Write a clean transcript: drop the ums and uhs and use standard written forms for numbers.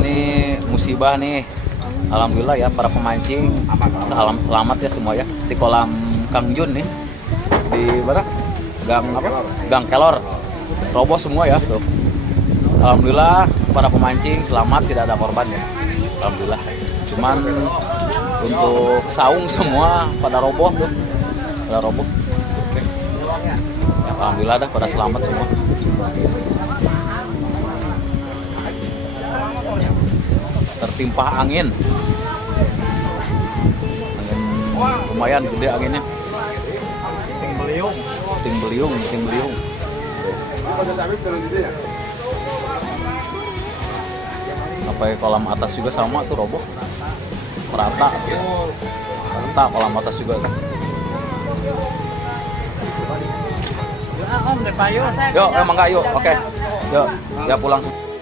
Ini musibah nih. Alhamdulillah ya para pemancing selamat ya semua ya di kolam Kang Jun nih di mana gang apa gang Kelor roboh semua ya tuh. Alhamdulillah para pemancing selamat, tidak ada korban ya. Alhamdulillah. Cuman untuk saung semua pada roboh tuh, pada roboh. Oke. Ya, alhamdulillah dah pada selamat semua. Tertimpa angin lumayan gede anginnya. Puting beliung. Sampai kolam atas juga sama tuh roboh, rata kolam atas juga kan. Yuk emang enggak yuk, oke. Yuk ya pulang.